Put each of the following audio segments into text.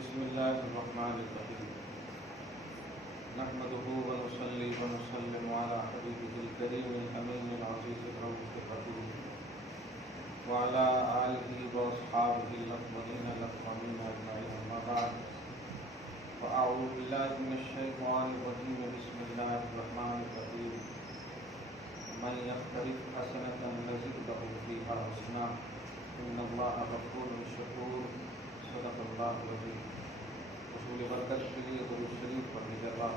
بسم اللہ الرحمن الرحیم نحمده ونصلی ونسلم علی حبیبہ الکریم الامین العزیز الرؤوف الرحیم وعلی آلہ واصحابہ الاطہرین الاکرمین اجمعین اما بعد فاعوذ باللہ من الشیطان الرجیم بسم اللہ الرحمن الرحیم من یقترف حسنة نزد له فیہا حسنا ان اللہ غفور شکور صدق اللہ العظیم۔ رسول برکت کے لیے درود شریف پڑھنے کے بعد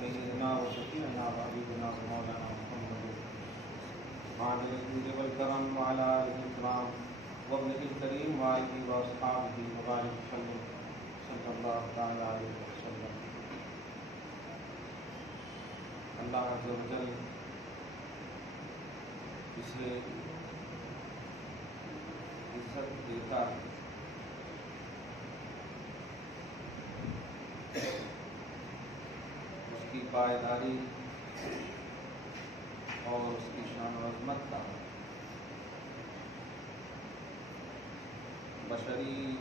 سیدنا و شفیعنا و حبیبنا و مولانا محمد وعلى الجود والکرم وعلى آلہ الکرام وابنہ الکریم وآلہ واصحابہ وبارک وسلم صلی اللہ تعالی علیہ وسلم۔ اللہ عز و جل اسے عزت دیتا ہے، اس کی پائیداری اور اس کی شان و عظمت کا بشری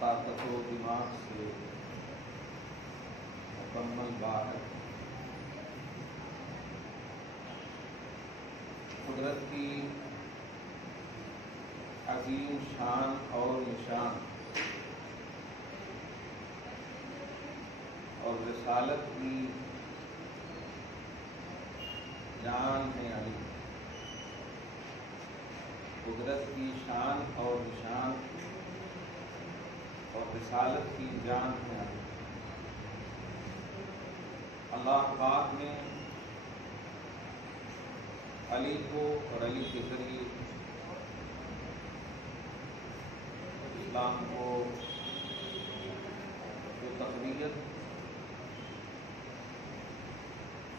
طاقت و دماغ سے مکمل باہر قدرت کی عظیم شان اور نشان اور رسالت کی جان ہے علی۔ قدرت کی شان اور نشان اور رسالت کی جان ہے علی۔ اللہ پاک نے علی کو اور علی کے ذریعے اسلام کو جو تقویت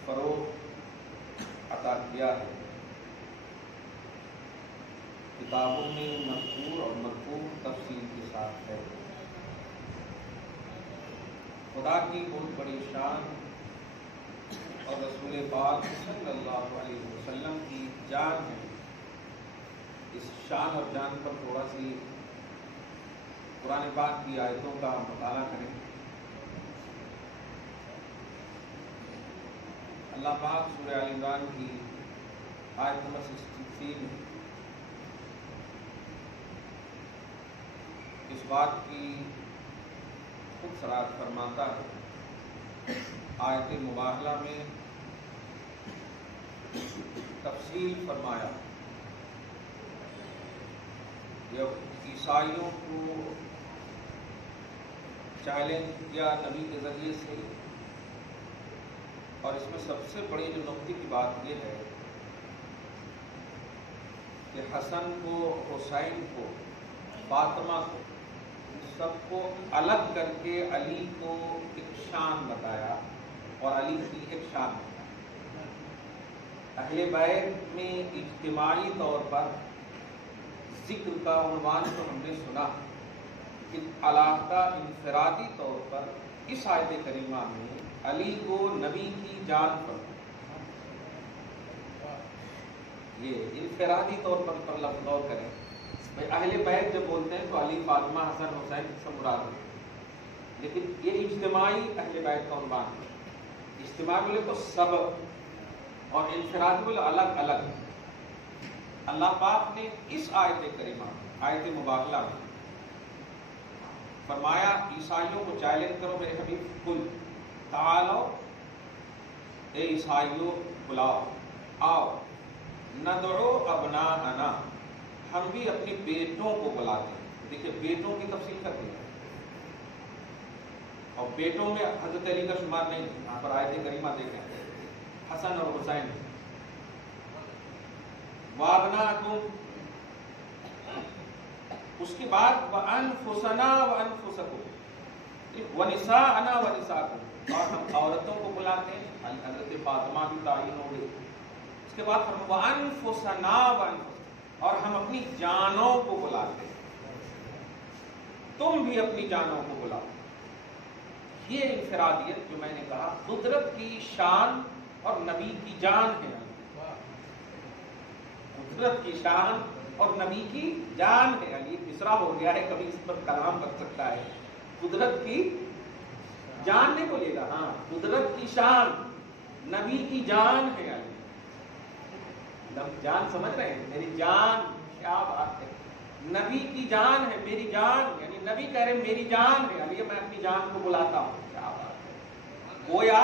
فروغ عطا کیا ہے، کتابوں میں مذکور اور مرفوع تفصیل کے ساتھ ہے۔ خدا کی بہت بڑی شان اور رسول پاک صلی اللہ علیہ وسلم کی جان ہے۔ اس شان اور جان پر تھوڑا سی قرآن پاک کی آیتوں کا مطالعہ کریں۔ اللہ پاک سورہ آل عمران کی آیت نمبر 63 میں اس بات کی خود صراحت فرماتا ہے۔ آیت مباہلہ میں تفصیل فرمایا، جب عیسائیوں کو چیلنج کیا نبی کے ذریعے سے، اور اس میں سب سے بڑی جو نقطے کی بات یہ ہے کہ حسن کو، حسین کو، فاطمہ کو، سب کو الگ کر کے علی کو ایک شان بتایا اور علی کی ایک شان بتایا۔ اہل بیت میں اجتماعی طور پر ذکر کا عنوان تو ہم نے سنا، کہ علاقہ انفرادی طور پر اس آیت کریمہ میں علی کو نبی کی جان پر، یہ انفرادی طور پر لفظ غور کریں۔ بھائی اہل بیت جب بولتے ہیں تو علی، فاطمہ، حسن، حسین سب مراد ہے، لیکن یہ اجتماعی اہل بیت کا عنوان ہے۔ اجتماعی بولے تو سب، اور انفرادی بولے الگ الگ۔ اللہ پاک نے اس آیت کریمہ، آیت مباہلہ میں فرمایا عیسائیوں کو چیلنج کرو میرے حبیب، قل تعالو، اے عیسائیوں بلاؤ، آؤ، ندعو ابناءنا، ہم بھی اپنی بیٹوں کو بلاتے ہیں۔ دیکھیں بیٹوں کی تفصیل کر دی ہے، اور بیٹوں میں حضرت علی کا شمار نہیں، یہاں پر آیت کریمہ دیکھیں، حسن اور حسین۔ وابناکم، اس کے بعد وانفسنا وانفسکم، ونساءنا ونساءکم، اور ہم عورتوں کو بلاتے ہیں، حضرت فاطمہ بھی تعین ہو گئی۔ اس کے بعد وانفسنا وانفسکم، اور ہم اپنی جانوں کو بلاتے ہیں، تم بھی اپنی جانوں کو بلاؤ۔ یہ انفرادیت جو میں نے کہا قدرت کی شان اور نبی کی جان ہے، قدرت کی شان اور نبی کی جان ہے علی. مصرع ہو گیا ہے, کبھی اس پر کلام بن سکتا ہے. قدرت کی جان نہیں بولے گا, ہاں قدرت کی شان, نبی کی جان ہے علی. جان سمجھ رہے ہیں, میری جان, کیا بات ہے, نبی کی جان ہے, میری جان, یعنی نبی کہہ رہے میری جان ہے علی, میں اپنی جان کو بلاتا ہوں. کیا بات ہے. گویا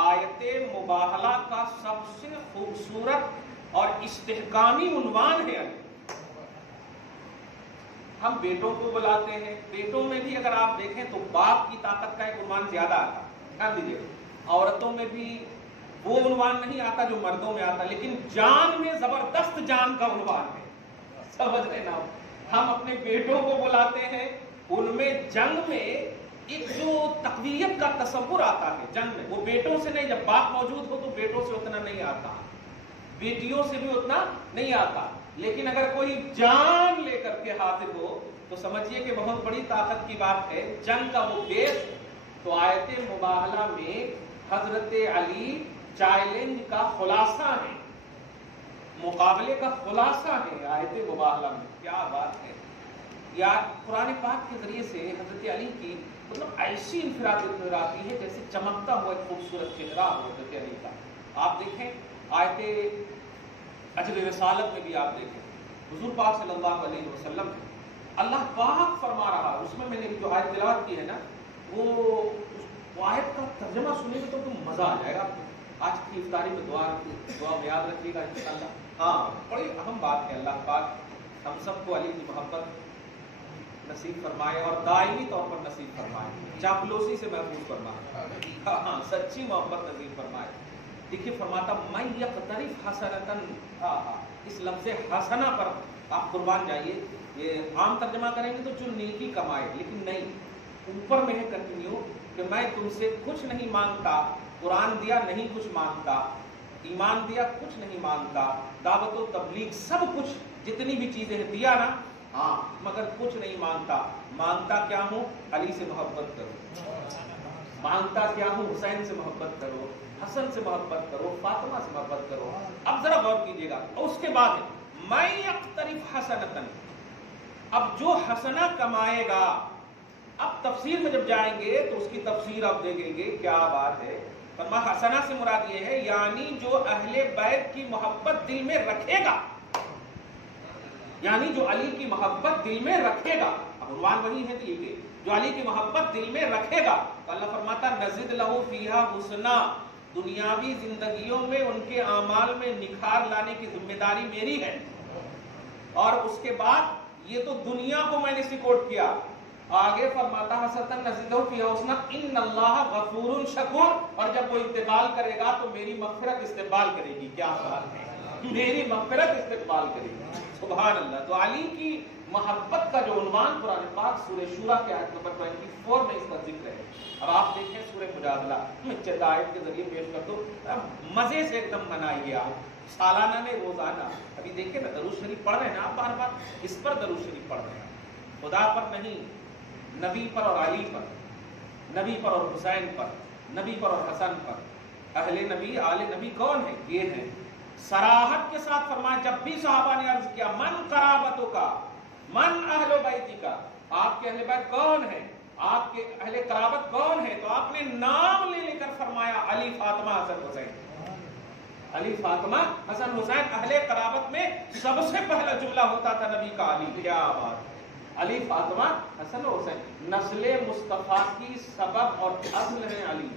آیت مباہلہ کا سب سے خوبصورت اور استحکامی عنوان ہے علی. ہم بیٹوں کو بلاتے ہیں, بیٹوں میں بھی اگر آپ دیکھیں تو باپ کی طاقت کا ایک عنوان زیادہ آتا. دھیان دیجیے, عورتوں میں بھی وہ عنوان نہیں آتا جو مردوں میں آتا, لیکن جان میں زبردست جان کا عنوان ہے. سمجھ رہے نا, ہم اپنے بیٹوں کو بلاتے ہیں, ان میں جنگ میں ایک جو تقویت کا تصور آتا ہے جنگ میں, وہ بیٹوں سے نہیں. جب باپ موجود ہو تو بیٹوں سے اتنا نہیں آتا, بیٹیوں سے بھی اتنا نہیں آتا. لیکن اگر کوئی جان لے کر کے حاضر ہو تو سمجھیے کہ بہت بڑی طاقت کی بات ہے. جنگ کا وہ بیس. تو آیت مباہلہ میں حضرت علی چیلنج کا خلاصہ ہے, مقابلے کا خلاصہ ہے آیت مباہلہ میں. کیا بات ہے. یا قرآن پاک کے ذریعے سے حضرت علی کی مطلب ایسی انفرادیت نظر آتی ہے جیسے چمکتا ہوا ایک خوبصورت چہرہ ہو حضرت علی کا. آپ دیکھیں آیت اجر رسالت میں بھی آپ دیکھیں, حضور پاک صلی اللہ علیہ وسلم ہے, اللہ پاک فرما رہا, اس میں نے جو آیت تلاوت کی ہے نا, وہ آیت کا ترجمہ سنیں گے تو تم مزہ آ جائے گا. آج کی افطاری میں دعا میں یاد رکھیے گا انشاءاللہ. ہاں بڑی اہم بات ہے, اللہ پاک ہم سب کو علی کی محبت نصیب فرمائے اور دائمی طور پر نصیب فرمائے, چاپلوسی سے محفوظ فرمائے, ہاں سچی محبت نصیب فرمائے. دیکھیے فرماتا من یقترف حسنۃ, اس لفظ حسنہ پر آپ قربان جائیے. یہ عام ترجمہ کریں گے تو جو نیکی کمائے, لیکن نہیں, اوپر میں ہے کنٹینیو کہ میں تم سے کچھ نہیں مانگتا, قرآن دیا نہیں کچھ مانگتا, ایمان دیا کچھ نہیں مانگتا, دعوت و تبلیغ سب کچھ جتنی بھی چیزیں دیا نا, ہاں مگر کچھ نہیں مانگتا. مانگتا کیا ہوں, علی سے محبت کرو. مانگتا کیا ہوں, حسین سے محبت کرو, حسن سے محبت کرو, فاطمہ سے محبت کرو. اب ذرا غور کیجیے گا, اور اس کے بعد میں یقترف حسنۃ, اب جو حسنہ کمائے گا, اب تفسیر میں جب جائیں گے تو اس کی تفسیر آپ دیکھیں گے. کیا بات ہے. فرمایا حسنہ سے مراد یہ ہے یعنی جو اہل بیت کی محبت دل میں رکھے گا, یعنی جو علی کی محبت دل میں رکھے گا. اب عنوان وہی ہے کہ جو علی کی محبت دل میں رکھے گا, تو اللہ فرماتا نزد لہو فیہا حسنا, دنیاوی زندگیوں میں ان کے اعمال میں نکھار لانے کی ذمہ داری میری ہے. اور اس کے بعد یہ تو دنیا کو میں نے سپورٹ کیا, آگے فرماتا حسنۃ نزد لہو فیہا حسنا ان اللہ غفور شکور, اور جب وہ انتقال کرے گا تو میری مغفرت استقبال کرے گی. کیا بات ہے, میری مغفرت استقبال کرے گی. سبحان اللہ. تو علی کی محبت کا جو عنوان قرآن پاک سورہ شورى کے آیت نمبر 24 میں اس کا ذکر ہے. اب آپ دیکھیں سورہ مجادلہ, میں چند آیت کے ذریعے پیش کر دوں, مزے سے ایک دم منائیے آپ, سالانہ میں روزانہ. ابھی دیکھیں نا درود شریف پڑھ رہے ہیں نا آپ, بار بار اس پر درود شریف پڑھ رہے ہیں, خدا پر نہیں, نبی پر اور علی پر, نبی پر اور حسین پر, نبی پر اور حسن پر. اہل نبی آل نبی کون ہے, یہ ہیں. صراحت کے ساتھ فرمایا, جب بھی صحابہ نے عرض کیا من قرابتوں کا, من اہل بیتی کا, آپ کے اہل بیت کون ہیں, آپ کے اہل قرابت کون ہے, تو آپ نے نام لے لے کر فرمایا علی فاطمہ حسن حسین. علی فاطمہ حسن حسین, اہل قرابت میں سب سے پہلا جملہ ہوتا تھا نبی کا علی. کیا بات, علی فاطمہ حسن حسین. نسل مصطفیٰ کی سبب اور اصل ہے علی,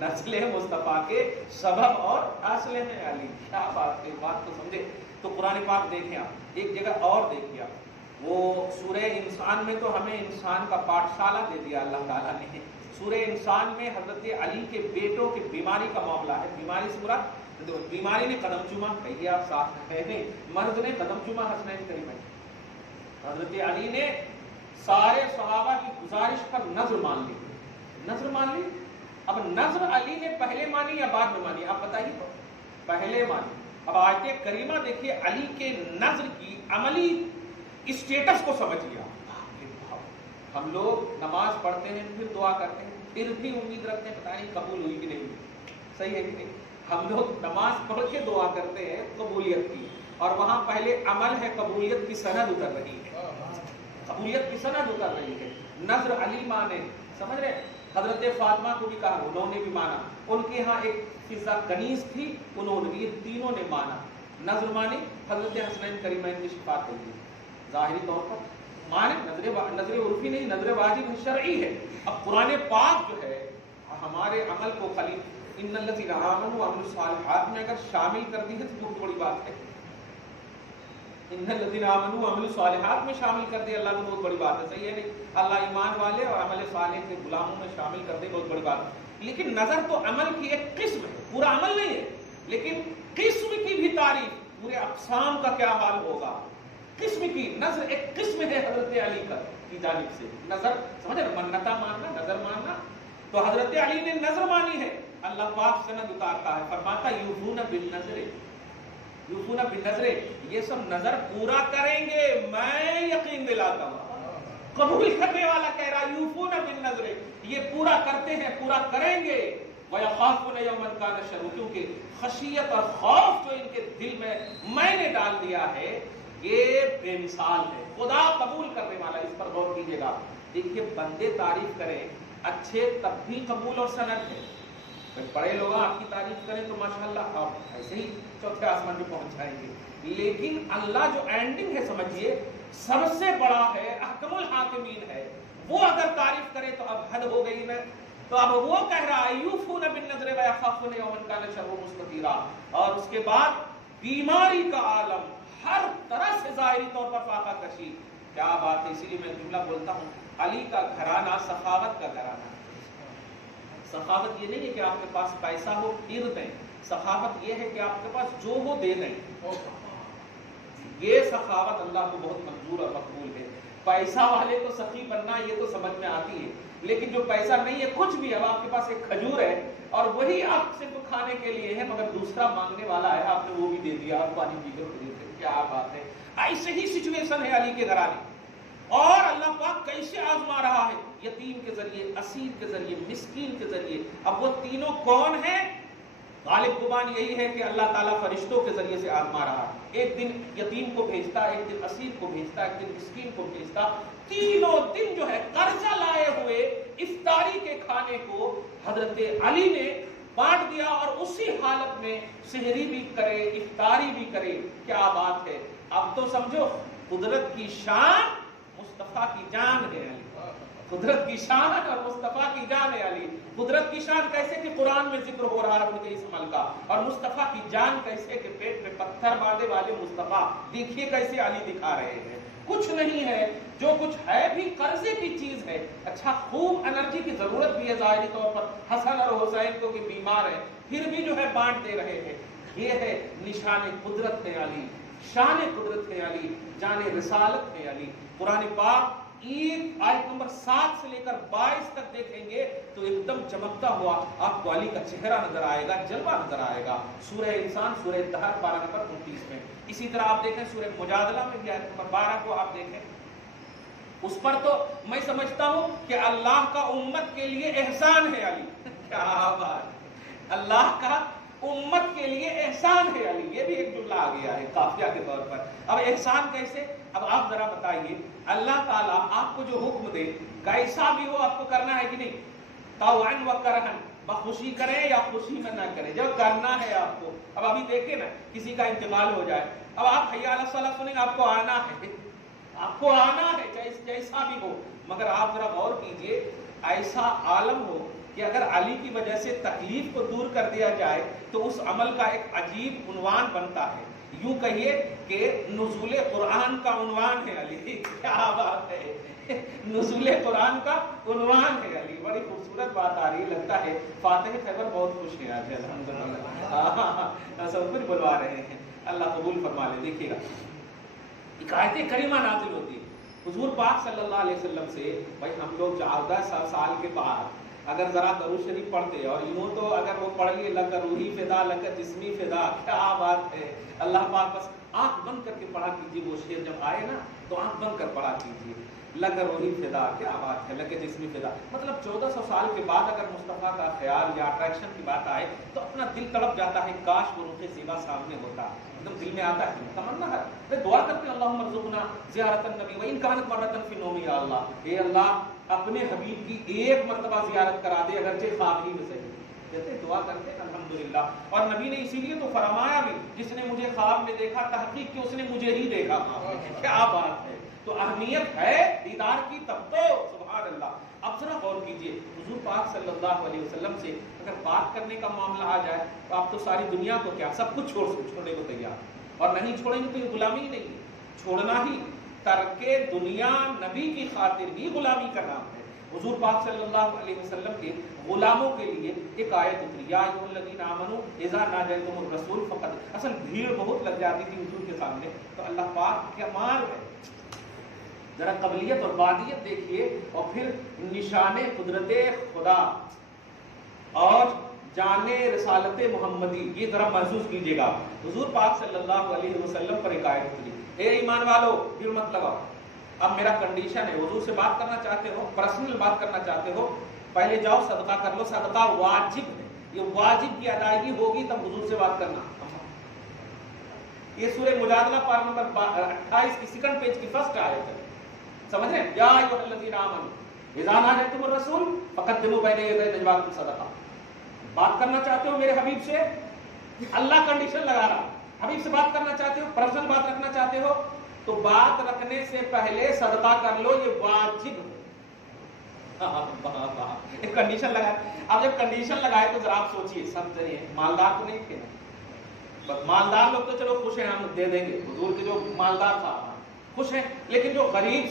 نسل مصطفیٰ کے سبب اور اصل ہے علی. کیا بات ہے, بات تو سمجھے. تو قرآن پاک دیکھیں آپ, ایک جگہ اور دیکھیے آپ, وہ سورہ انسان میں تو ہمیں انسان کا پاٹھشالہ دے دیا اللہ تعالیٰ نے. سورہ انسان میں حضرت علی کے بیٹوں کی بیماری کا معاملہ ہے. بیماری سے مراد, بیماری نے قدم چوما, کہیے آپ ساتھ ہیں, مرد نے قدم چوما حسنین کریمین. حضرت علی نے سارے صحابہ کی گزارش پر نظر مان لی, نظر مان لی. اب نظر علی نے پہلے مانی یا بعد میں مانی, آپ بتائیے. تو پہلے مانی. اب آیت کریمہ دیکھیے, علی کے نظر کی عملی اسٹیٹس کو سمجھ لیا. ہم لوگ نماز پڑھتے ہیں, پھر دعا کرتے ہیں, پھر بھی امید رکھتے ہیں پتہ نہیں قبول ہوئی کہ نہیں ہوئی. صحیح ہے کہ نہیں. ہم لوگ نماز پڑھ کے دعا کرتے ہیں قبولیت کی, اور وہاں پہلے عمل ہے، قبولیت کی سند اتر رہی ہے، قبولیت کی سند اتر رہی ہے۔ نظر علی مانے، سمجھ رہے ہیں؟ حضرت فاطمہ کو بھی کہا، انہوں نے بھی مانا، ان کے ہاں ایک فضا کنیز تھی، انہوں نے، یہ تینوں نے مانا۔ نظر مانی، حضرت حسنین کریمین کی شفاعت ہوگی ظاہری طور پر مانے، نظر عرفی نہیں، نظر واجب شرعی ہے۔ اب قرآن پاک جو ہے ہمارے عمل کو خالی ان الذین آمنوا وعملوا الصالحات میں اگر شامل کر دی ہے تو بہت بڑی بات ہے۔ ان الذین آمنوا وعملوا الصالحات میں شامل کر دے اللہ کو، بہت بڑی بات ہے، صحیح ہے نہیں؟ اللہ ایمان والے اور عمل صالح کے غلاموں میں شامل کر دے، بہت بڑی بات ہے۔ لیکن نظر تو عمل کی ایک قسم ہے، پورا عمل نہیں ہے، لیکن قسم کی بھی تعریف، پورے اقسام کا کیا حال ہوگا، قسم کی نظر ایک قسم ہے حضرت علی کی جانب سے۔ نظر سمجھے، منتا ماننا، نظر ماننا، تو حضرت علی نے نظر مانی ہے، اللہ پاک سند اتارتا ہے، فرماتا یوفون بالنظر، یوفون بالنظر، یہ سب نظر پورا کریں گے، میں یقین دلاتا ہوں۔ قبول کرنے والا کہہ رہا یوفون بالنظر، یہ پورا کرتے ہیں، پورا کریں گے۔ وَيَخَافُونَ يَوْمًا كَانَ شَرُّهُ، کیونکہ خشیت اور خوف جو ان کے دل میں نے ڈال دیا ہے یہ بے مثال ہے۔ خدا قبول کرنے والا، اس پر غور کیجیے گا۔ دیکھیے بندے تعریف کریں اچھے تب بھی قبول اور سند ہے، بڑے لوگ آپ کی تعریف کریں تو ماشاءاللہ آپ ایسے ہی چوتھے آسمان پہ پہنچ جائیں گے، لیکن اللہ جو اینڈنگ ہے سمجھیے سب سے بڑا ہے، احکم الحاکمین ہے، وہ اگر تعریف کرے تو اب حد ہو گئی نا۔ تو اب وہ کہہ رہا ہے یوفون بالنظر ویخافون یوما کان شرہ مستطیرا، اور اس کے بعد بیماری کا عالم، ہر طرح سے ظاہری طور پر فاقہ کشی، کیا بات ہے۔ اسی لیے میں جملہ بولتا ہوں، علی کا گھرانہ سخاوت کا گھرانہ۔ سخاوت یہ نہیں ہے کہ آپ کے پاس پیسہ ہو پھر دیں، سخاوت یہ ہے کہ آپ کے پاس جو ہو دے دیں، یہ سخاوت اللہ کو بہت منظور اور مقبول ہے۔ پیسہ والے کو سخی بننا یہ تو سمجھ میں آتی ہے، لیکن جو پیسہ نہیں ہے کچھ بھی، اب آپ کے پاس ایک کھجور ہے اور وہی آپ صرف کھانے کے لیے ہے، مگر دوسرا مانگنے والا ہے، آپ نے وہ بھی دے دیا، آپ پانی پی کر، کیا بات ہے۔ ایسے ہی سچویشن ہے علی کے گھرانے، اور اللہ پاک کیسے آزما رہا ہے، یتیم کے ذریعے، اسیر کے ذریعے، مسکین کے ذریعے۔ اب وہ تینوں کون ہیں؟ غالب گمان یہی ہے کہ اللہ تعالیٰ فرشتوں کے ذریعے سے آزما رہا ہے، ایک دن یتیم کو بھیجتا، ایک دن اسیر کو بھیجتا، ایک دن مسکین کو بھیجتا، تینوں دن جو ہے قرضہ لائے ہوئے افطاری کے کھانے کو حضرت علی نے بانٹ دیا، اور اسی حالت میں سحری بھی کرے، افطاری بھی کرے، کیا بات ہے۔ اب تو سمجھو قدرت کی شان، مصطفیٰ کی جان ہے علی، قدرت کی شان اور مصطفیٰ کی جان ہے علی۔ قدرت کی شان کیسے کہ قرآن میں ذکر ہو رہا ہے ان کے اس عمل کا، اور مصطفیٰ کی جان کیسے کہ پیٹ میں پتھر باندھے والے مصطفیٰ، دیکھیے کیسے علی دکھا رہے ہیں۔ کچھ نہیں ہے، جو کچھ ہے بھی قرضے کی چیز ہے۔ اچھا خوب انرجی کی ضرورت بھی ہے ظاہری طور پر، حسن اور حسین کو بھی بیمار ہے، پھر بھی جو ہے بانٹ دے رہے ہیں۔ یہ ہے نشان قدرت ہے علی، شان قدرت ہے علی، جان رسالت ہے علی۔ قرآن پاک ایک آیت نمبر 7 سے لے کر 22 تک دیکھیں گے تو ایک دم چمکتا ہوا آپ کو علی کا چہرہ نظر آئے گا، جلوہ نظر آئے گا۔ سورہ انسان، سورہ دہر 12 نمبر 29 میں، اسی طرح آپ دیکھیں سورہ مجادلہ میں بھی آیت نمبر 12 کو آپ دیکھیں، اس پر تو میں سمجھتا ہوں کہ اللہ کا امت کے لیے احسان ہے علی، کیا بات، اللہ کا امت کے لیے احسان ہے علی۔ یہ بھی ایک جملہ آ گیا ہے قافیہ کے طور پر۔ اب احسان کیسے؟ اب آپ ذرا بتائیے، اللہ تعالیٰ آپ کو جو حکم دے کیسا بھی ہو آپ کو کرنا ہے کہ نہیں؟ طوعاً و کرہاً، بخوشی کریں یا خوشی میں نہ کریں، جب کرنا ہے آپ کو۔ اب ابھی دیکھیں نا کسی کا انتقال ہو جائے، اب آپ حی علی الصلاۃ سنیں، آپ کو آنا ہے، آپ کو آنا ہے جیسا بھی ہو، مگر آپ ذرا غور کیجئے، ایسا عالم ہو کہ اگر علی کی وجہ سے تکلیف کو دور کر دیا جائے تو اس عمل کا ایک عجیب عنوان بنتا ہے۔ یوں کہیے کہ نزول قرآن کا عنوان ہے علی، کیا بات ہے، نزول قرآن کا عنوان ہے علی۔ بڑی خوبصورت بات آ رہی ہے، لگتا ہے فاتح خیبر بہت خوش ہیں آج، الحمدللہ، سب کچھ بلوا رہے ہیں، اللہ قبول فرما لے۔ دیکھیے گا ایک آیت کریمہ نازل ہوتی ہے حضور پاک صلی اللہ علیہ وسلم سے، بھائی ہم لوگ 14 سال کے بعد اگر ذرا درود شریف پڑھتے اور یوں تو اگر وہ پڑھ لیے لک روحی فدا لک جسمی فدا، کیا بات ہے. اللہ پاک بس آنکھ بند کر کے پڑھا کیجیے، وہ شعر جب آئے نا تو آنکھ بند کر پڑھا کیجیے، لک روحی فدا، کیا بات ہے، لک جسمی فدا. مطلب 1400 سال کے بعد اگر مصطفیٰ کا خیال یا اٹریکشن کی بات آئے تو اپنا دل تڑپ جاتا ہے، کاش وہ رخ زیبا سامنے ہوتا. ایک دم دل میں آتا ہے، تمنا ہے، دعا کرتے ہیں اللہم ارزقنا زیارت النبی وان کانت مرۃ فی النوم، یا اللہ، اے اللہ اپنے حبیب کی ایک مرتبہ زیارت کرا دے اگرچہ خواب ہی میں صحیح. کہتے دعا کرتے ہیں الحمدللہ. اور نبی نے اسی لیے تو فرمایا بھی، جس نے مجھے خواب میں دیکھا تحقیق کہ اس نے مجھے ہی دیکھا. کیا بات ہے. تو اہمیت ہے دیدار کی تب تو سبحان اللہ. اب ذرا غور کیجئے، حضور پاک صلی اللہ علیہ وسلم سے اگر بات کرنے کا معاملہ آ جائے تو آپ تو ساری دنیا کو کیا سب کچھ چھوڑنے کو تیار، اور نہیں چھوڑیں گے تو یہ غلامی ہی نہیں ہے. چھوڑنا ہی ترک دنیا نبی کی خاطر ہی غلامی کا نام ہے. حضور پاک صلی اللہ علیہ وسلم کے غلاموں کے لیے ایک آیت اتری، یا ایھا الذین آمنوا اذا ناجیتم الرسول فقد. اصل بھیڑ بہت لگ جاتی تھی حضور کے سامنے، تو اللہ پاک کیا مال ہے. ذرا قبلیت اور بادیت دیکھیے، اور پھر نشان قدرت خدا اور جان رسالت محمدی، یہ ذرا محسوس کیجیے گا. حضور پاک صلی اللہ علیہ وسلم پر ایک آیت اتری، اے ایمان والو بھیڑ مت لگاؤ. اب میرا کنڈیشن ہے، حضور سے بات کرنا چاہتے ہو، پرسنل بات کرنا چاہتے ہو، پہلے جاؤ صدقہ کر لو. صدقہ واجب ہے، یہ واجب کی ادائیگی ہوگی تب حضور سے بات کرنا. یہ سورہ مجادلہ پارہ نمبر 28 کی سیکنڈ پیج کی فرسٹ آیت ہے. سمجھ رہے ہیں؟ یا ایھا الذین آمنوا اذا ناجیتم الرسول فقدموا بین یدی نجواکم صدقہ. بات کرنا چاہتے ہو میرے حبیب سے، اللہ کنڈیشن لگا رہا. حبیب سے بات کرنا چاہتے ہو، پرسنل بات رکھنا چاہتے ہو، تو بات رکھنے سے پہلے صدقہ کر لو، یہ واجب ہے. ایک کنڈیشن لگا. اب جب کنڈیشن لگائے تو ذرا آپ سوچئے، سب مالدار تو نہیں تھے نا، مالدار لوگ تو چلو خوش ہیں، ہم دے دیں گے. حضور کے جو مالدار صحابہ خوش ہیں، لیکن جو غریب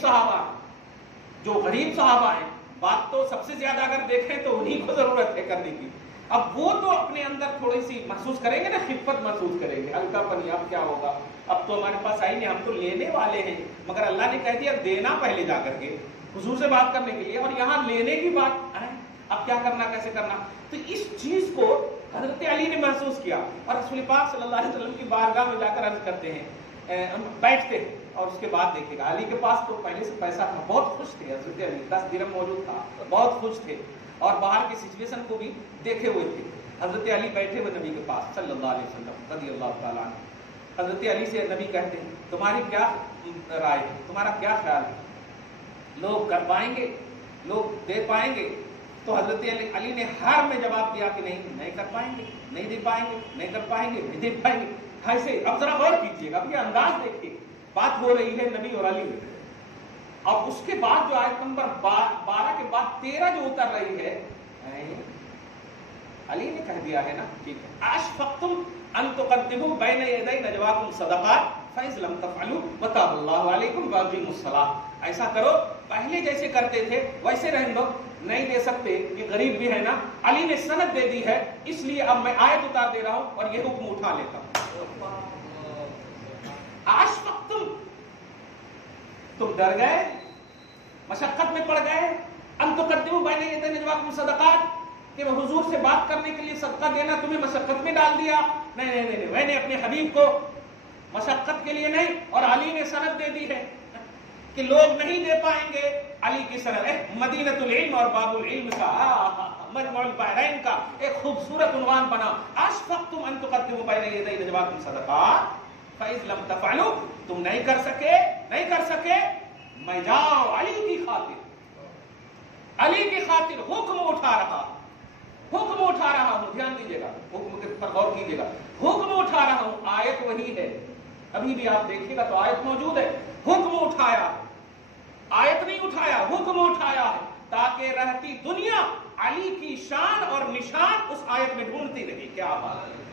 صحابہ ہیں، بات تو سب سے زیادہ اگر دیکھیں تو انہیں کو ضرورت ہے کرنے کی. اب وہ تو اپنے اندر تھوڑی سی محسوس کریں گے نا، خفت محسوس کریں گے، ہلکا پن. اب کیا ہوگا، اب تو ہمارے پاس آئی نہیں، ہم تو لینے والے ہیں. مگر اللہ نے کہہ دیا دینا پہلے جا کر کے حضور سے بات کرنے کے لیے، اور یہاں لینے کی بات ہے. اب کیا کرنا، کیسے کرنا. تو اس چیز کو حضرت علی نے محسوس کیا، اور رسول پاک صلی اللہ علیہ وسلم کی بارگاہ میں جا کر عرض کرتے ہیں، بیٹھتے ہیں. اور اس کے بعد دیکھے گا، علی کے پاس تو پہلے سے پیسہ تھا، بہت خوش تھے حضرت علی، 10 درہم موجود تھا، بہت خوش تھے، اور باہر کی سچویشن کو بھی دیکھے ہوئے تھے. حضرت علی بیٹھے ہوئے نبی کے پاس صلی اللہ علیہ وسلم رضی اللہ تعالیٰ عنہ. حضرت علی سے نبی کہتے ہیں تمہاری کیا رائے ہے، تمہارا کیا خیال ہے، لوگ کر پائیں گے، لوگ دے پائیں گے. تو حضرت علی نے ہر میں جواب دیا کہ نہیں کر پائیں گے، نہیں دے پائیں گے، نہیں کر پائیں گے، نہیں دے پائیں گے. ایسے اب ذرا غور کیجیے گا، اب یہ انداز دیکھیے، بات ہو رہی ہے نبی اور علی میں. اب اس کے بعد جو آیت نمبر 12 کے بعد 13 جو اتر رہی ہے، علی نے کہہ دیا ہے نا، ٹھیک ہے، اشفقتم ان تقدموا بین یدی نجواکم صدقات فاذ لم تفعلوا وتاب اللہ علیکم واقیموا الصلاۃ. ایسا کرو، پہلے جیسے کرتے تھے ویسے رہنے دو. نہیں دے سکتے، یہ غریب بھی ہے نا، علی نے سند دے دی ہے، اس لیے اب میں آیت اتار دے رہا ہوں اور یہ حکم اٹھا لیتا ہوں. اشفقتم، تم ڈر گئے، مشقت میں پڑ گئے، ان تقدموا بین یدی نجواکم صدقات، کہ حضور سے بات کرنے کے لیے صدقہ دینا تمہیں مشقت میں ڈال دیا. نہیں، میں نے اپنے حبیب کو مشقت کے لیے نہیں، اور علی نے سند دے دی ہے کہ لوگ نہیں دے پائیں گے. علی کی سند مدینۃ العلم اور باب العلم کا، مجمع البحرین کا ایک خوبصورت عنوان بنا، اشفقتم ان تقدموا بین یدی نجواکم صدقات فاذ لم تفعلوا. تم نہیں کر سکے، میں جاؤ علی کی خاطر حکم اٹھا رہا ہوں. دھیان دیجیے گا، حکم کے پر غور کیجیے گا، حکم اٹھا رہا ہوں. آیت وہی ہے، ابھی بھی آپ دیکھیے گا تو آیت موجود ہے. حکم اٹھایا، آیت نہیں اٹھایا، حکم اٹھایا ہے، تاکہ رہتی دنیا علی کی شان اور نشان اس آیت میں ڈھونڈتی رہے. کیا بات ہے،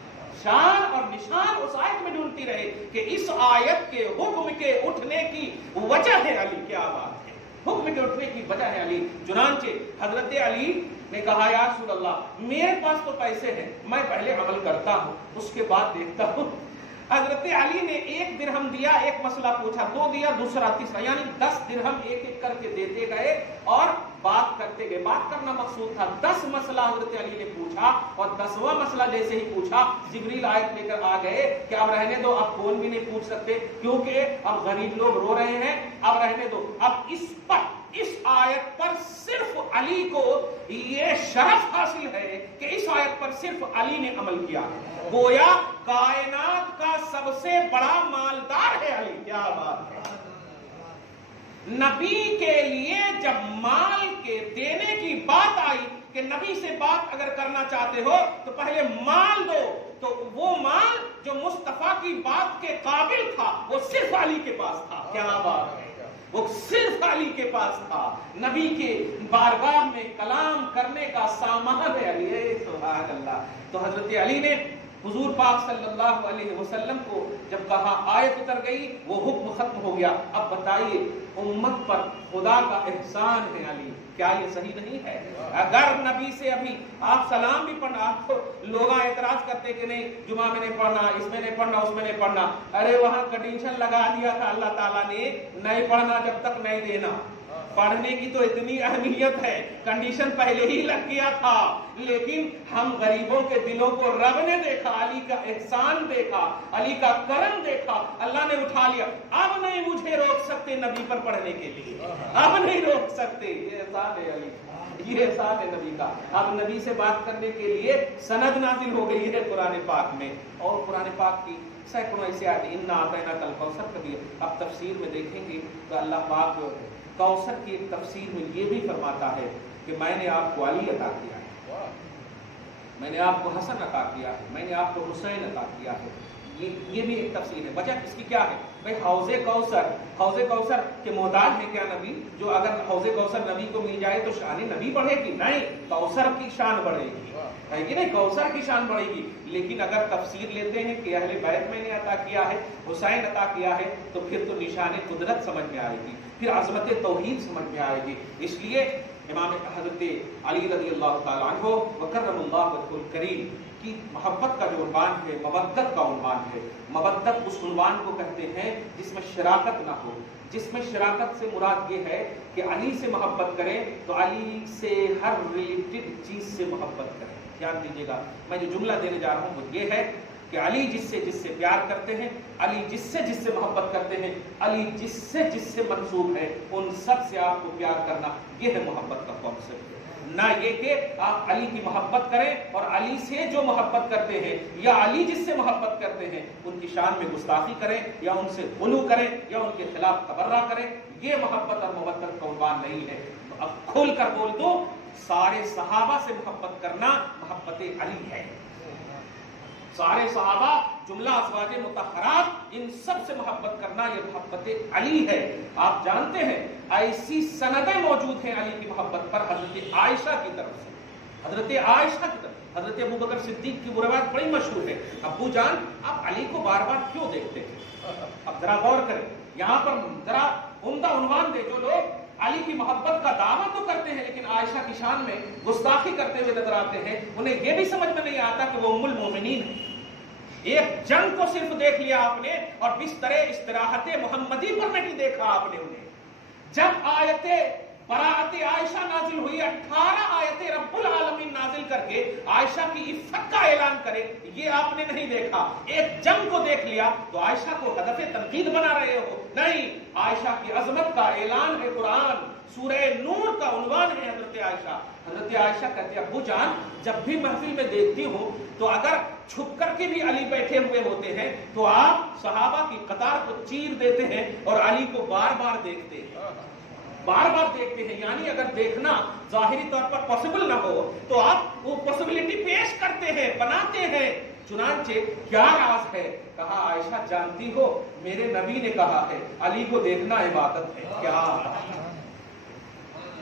شان اور نشان اس آیت میں ڈھونڈتی رہے کہ اس آیت کے حکم کے اٹھنے کی وجہ ہے علی. کیا بات ہے، حکم کے اٹھنے کی وجہ ہے علی. چنانچہ حضرت علی نے کہا یا رسول اللہ، میرے پاس تو پیسے ہیں، میں پہلے عمل کرتا ہوں، اس کے بعد دیکھتا ہوں. حضرت علی نے 1 درہم دیا، ایک مسئلہ پوچھا، 2 دیا، دوسرا، تیسرا، یعنی 10 درہم ایک ایک کر کے دیتے گئے اور بات کرتے گئے. بات کرنا مقصود تھا. 10 مسئلہ حضرت علی نے پوچھا اور 10واں مسئلہ جیسے ہی پوچھا جبریل آیت لے کر آ گئے کہ اب رہنے دو، اب کون بھی نہیں پوچھ سکتے کیونکہ اب غریب لوگ رو رہے ہیں، اب رہنے دو. اب اس آیت پر صرف علی کو یہ شرف حاصل ہے کہ اس آیت پر صرف علی نے عمل کیا. گویا کائنات کا سب سے بڑا مالدار ہے علی. کیا بات ہے! نبی کے لیے جب مال کے دینے کی بات آئی کہ نبی سے بات اگر کرنا چاہتے ہو تو پہلے مال دو، تو وہ مال جو مصطفیٰ کی بات کے قابل تھا وہ صرف علی کے پاس تھا. کیا بات ہے! وہ صرف علی کے پاس تھا. نبی کے بارگاہ میں کلام کرنے کا سامان ہے علی. سبحان اللہ. تو حضرت علی نے حضور پاک صلی اللہ علیہ وسلم کو جب کہا، آیت اتر گئی، وہ حکم ختم ہو گیا. اب بتائیے امت پر خدا کا احسان ہے علی. کیا یہ صحیح نہیں ہے؟ اگر نبی سے ابھی آپ سلام بھی پڑھنا، آپ کو لوگ اعتراض کرتے کہ نہیں جمعہ میں نہیں پڑھنا، اس میں نہیں پڑھنا، اس میں نہیں پڑھنا. ارے وہاں کنڈیشن لگا دیا تھا اللہ تعالیٰ نے، نہیں پڑھنا جب تک نہیں دینا. پڑھنے کی تو اتنی اہمیت ہے، کنڈیشن پہلے ہی لگ گیا تھا. لیکن ہم غریبوں کے دلوں کو رب نے دیکھا، علی کا احسان دیکھا، علی کا کرم دیکھا، اللہ نے اٹھا لیا. اب نہیں مجھے روک سکتے نبی پر پڑھنے کے لیے، اب نہیں روک سکتے. یہ احسان ہے علی، یہ احسان ہے نبی کا. اب نبی سے بات کرنے کے لیے سند نازل ہو گئی ہے قرآن پاک میں، اور قرآن پاک کی سینکڑوں ایسے آیتیں، انا اعطیناک الکوثر کبھی اب تفسیر میں دیکھیں گے تو اللہ پاک کوثر کی ایک تفسیر میں یہ بھی فرماتا ہے کہ میں نے آپ کو علی عطا کیا ہے، میں نے آپ کو حسن عطا کیا ہے، میں نے آپ کو حسین عطا کیا ہے. یہ بھی ایک تفسیر ہے. وجہ اس کی کیا ہے؟ بھائی حوض کوثر کے محتاج ہے کیا نبی؟ جو اگر حوض کوثر نبی کو مل جائے تو شان نبی بڑھے گی؟ نہیں، کوثر کی شان بڑھے گی، ہے کہ نہیں؟ کوثر کی شان بڑھے گی. لیکن اگر تفسیر لیتے ہیں کہ اہل بیت میں نے عطا کیا ہے، حسین عطا کیا ہے، تو پھر تو نشان قدرت سمجھ میں آئے گی، پھر عظمت توحید سمجھ میں آئے گی. اس لیے امام حضرت علی رضی اللہ تعالیٰ عنہ وکرم اللہ وجہہ الکریم کی محبت کا جو عنوان ہے مودت کا عنوان ہے. مودت اس عنوان کو کہتے ہیں جس میں شراکت نہ ہو. جس میں شراکت سے مراد یہ ہے کہ علی سے محبت کریں تو علی سے ہر ریلیٹڈ چیز سے محبت کریں. دھیان دیجیے گا، میں جو جملہ دینے جا رہا ہوں وہ یہ ہے کہ علی جس سے پیار کرتے ہیں، علی جس سے محبت کرتے ہیں، علی جس سے منسوب ہے، ان سب سے آپ کو پیار کرنا، یہ ہے محبت کا کانسیپٹ. نہ یہ کہ آپ علی کی محبت کریں اور علی سے جو محبت کرتے ہیں یا علی جس سے محبت کرتے ہیں ان کی شان میں گستاخی کریں یا ان سے غلو کریں یا ان کے خلاف تبرہ کریں. یہ محبت اور مودت کا عنوان نہیں ہے. اب کھول کر بول دو، سارے صحابہ سے محبت کرنا محبت علی ہے. سارے صحابہ جملہ ازواج مطہرات ان سب سے محبت کرنا یہ محبت علی ہے. آپ جانتے ہیں ایسی سندیں موجود ہیں علی کی محبت پر حضرت عائشہ کی طرف سے، حضرت عائشہ کی طرف. حضرت ابو بکر صدیق کی روایت بڑی مشہور ہے، ابو جان آپ علی کو بار بار کیوں دیکھتے ہیں؟ اب ذرا غور کریں، یہاں پر ذرا عمدہ عنوان دے. جو لوگ علی کی محبت کا دعویٰ تو کرتے ہیں لیکن عائشہ کی شان میں گستاخی کرتے ہوئے نظر آتے ہیں، انہیں یہ بھی سمجھ میں نہیں آتا کہ وہ ام المومنین ہے. ایک جنگ کو صرف دیکھ لیا آپ نے اور بستر استراحت محمدی پر نہیں دیکھا آپ نے انہیں. جب آیت براءت عائشہ نازل ہوئی، 18 آیتیں رب العالمین نازل کر کے عائشہ کی عفت کا اعلان کرے، یہ آپ نے نہیں دیکھا. ایک جنگ کو دیکھ لیا تو عائشہ کو ہدف تنقید بنا رہے ہو. نہیں، عائشہ کی عظمت کا اعلان ہے قرآن. سورہ نور کا عنوان ہے حضرت عائشہ. حضرت عائشہ کہتے ہیں ابو جان جب بھی محفل میں دیکھتی ہوں تو اگر چھپ کر کے بھی علی بیٹھے ہوئے ہوتے ہیں تو آپ صحابہ کی قطار کو چیر دیتے ہیں اور علی کو بار بار دیکھتے ہیں، بار بار دیکھتے ہیں. یعنی اگر دیکھنا ظاہری طور پر پاسبل نہ ہو تو آپ وہ پاسبلٹی پیش کرتے ہیں، بناتے ہیں. چنانچہ کیا راز ہے؟ کہا عائشہ جانتی ہو میرے نبی نے کہا ہے علی کو دیکھنا عبادت ہے. کیا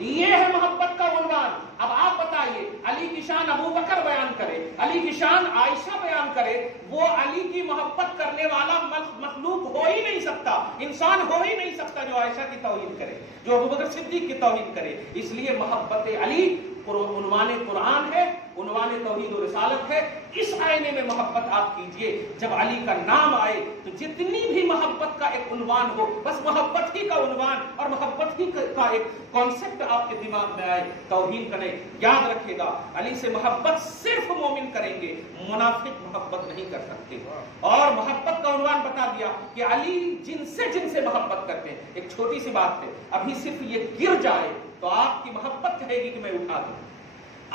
یہ ہے محبت کا عنوان. اب آپ بتائیے علی کی شان ابو بکر بیان کرے، علی کی شان عائشہ بیان کرے، وہ علی کی محبت کرنے والا مخلوق ہو ہی نہیں سکتا، انسان ہو ہی نہیں سکتا جو عائشہ کی توہین کرے، جو ابو بکر صدیق کی توہین کرے. اس لیے محبت علی عنوان قرآن ہے, عنوان توحید و رسالت ہے. اس آئینے میں محبت آپ کیجئے. جب علی کا نام آئے تو جتنی بھی محبت کا ایک عنوان ہو, بس محبت ہی کا عنوان اور محبت ہی کا ایک کانسیپٹ آپ کے دماغ میں آئے, توہین کریں. یاد رکھے گا, علی سے محبت صرف مومن کریں گے, منافق محبت نہیں کر سکتے. اور محبت کا عنوان بتا دیا کہ علی جن سے محبت کرتے ہیں. ایک چھوٹی سی بات ہے, ابھی صرف یہ گر جائے تو آپ کی محبت کہے گی کہ میں اٹھا دوں.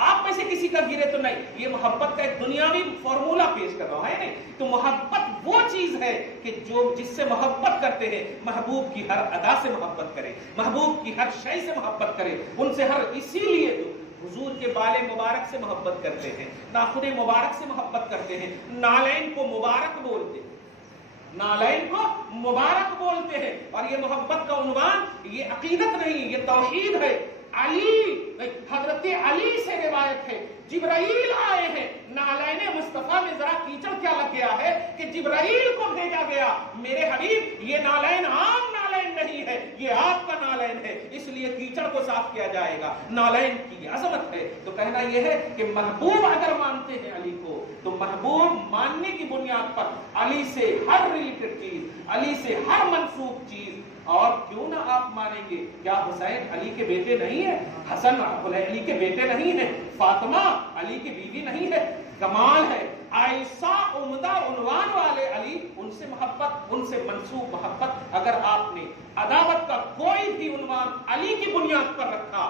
آپ میں سے کسی کا گرے تو نہیں. یہ محبت کا ایک دنیاوی فارمولا پیش کر رہا ہے نہیں. تو محبت وہ چیز ہے کہ جو جس سے محبت کرتے ہیں محبوب کی ہر ادا سے محبت کرے, محبوب کی ہر شے سے محبت کرے, ان سے ہر اسی لیے تو حضور کے بال مبارک سے محبت کرتے ہیں, ناخن مبارک سے محبت کرتے ہیں, نالین کو مبارک بولتے ہیں, نالین کو مبارک بولتے ہیں. اور یہ محبت کا عنوان یہ عقیدت نہیں, یہ توحید ہے. علی, حضرت علی سے روایت ہے, جبرائیل آئے ہیں, نالین مصطفیٰ میں ذرا کیچڑ کیا لگ گیا ہے کہ جبرائیل کو بھیجا گیا. میرے حبیب یہ نالین عام نالین نہیں ہے, یہ آپ کا نالین ہے, اس لیے کیچڑ کو صاف کیا جائے گا. نالین کی عظمت ہے. تو کہنا یہ ہے کہ محبوب اگر مانتے ہیں علی کو تو محبوب ماننے کی بنیاد پر علی سے ہر ریلیٹڈ چیز, علی سے ہر منسوب چیز. اور کیوں نہ آپ مانیں گے, کیا حسین علی کے بیٹے نہیں ہیں, حسن علی کے بیٹے نہیں ہیں, فاطمہ علی کی بیوی نہیں ہے؟ کمال ہے. ایسا عمدہ عنوان والے علی, ان سے محبت, ان سے منسوب محبت. اگر آپ نے عداوت کا کوئی بھی عنوان علی کی بنیاد پر رکھا,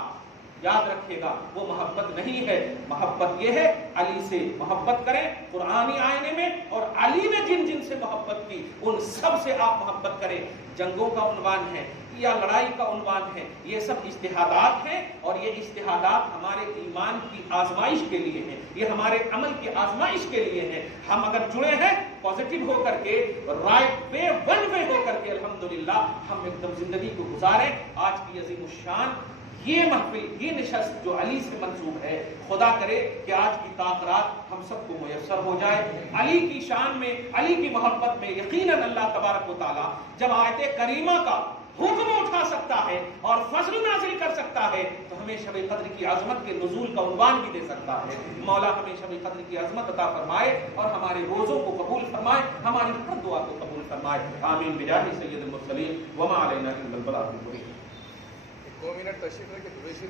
یاد رکھے گا وہ محبت نہیں ہے. محبت یہ ہے علی سے محبت کریں قرآنی آئینے میں, اور علی نے جن جن سے محبت کی ان سب سے آپ محبت کریں. جنگوں کا عنوان ہے یا لڑائی کا عنوان ہے, یہ سب اجتہادات ہیں, اور یہ اجتہادات ہمارے ایمان کی آزمائش کے لیے ہیں, یہ ہمارے عمل کی آزمائش کے لیے ہیں. ہم اگر جڑے ہیں پازیٹیو ہو کر کے, رائٹ وے, ون وے ہو کر کے, الحمدللہ ہم ایک دم زندگی کو گزاریں. آج کی عظیم الشان یہ محفل, یہ نشست جو علی سے منسوب ہے, خدا کرے کہ آج کی تاثرات ہم سب کو میسر ہو جائے. علی کی شان میں, علی کی محبت میں یقیناً اللہ تبارک و تعالیٰ جب آیت کریمہ کا حکم اٹھا سکتا ہے اور فضل نازل کر سکتا ہے تو ہمیں شب قدر کی عظمت کے نزول کا عنوان بھی دے سکتا ہے. مولا ہمیں شب قدر کی عظمت عطا فرمائے اور ہمارے روزوں کو قبول فرمائے, ہماری ہر دعا کو قبول فرمائے. آمین بجاہ سید المرسلین وما علینا الا البلاغ المبین. 2 منٹ تشریف رکھے, تھوڑی سی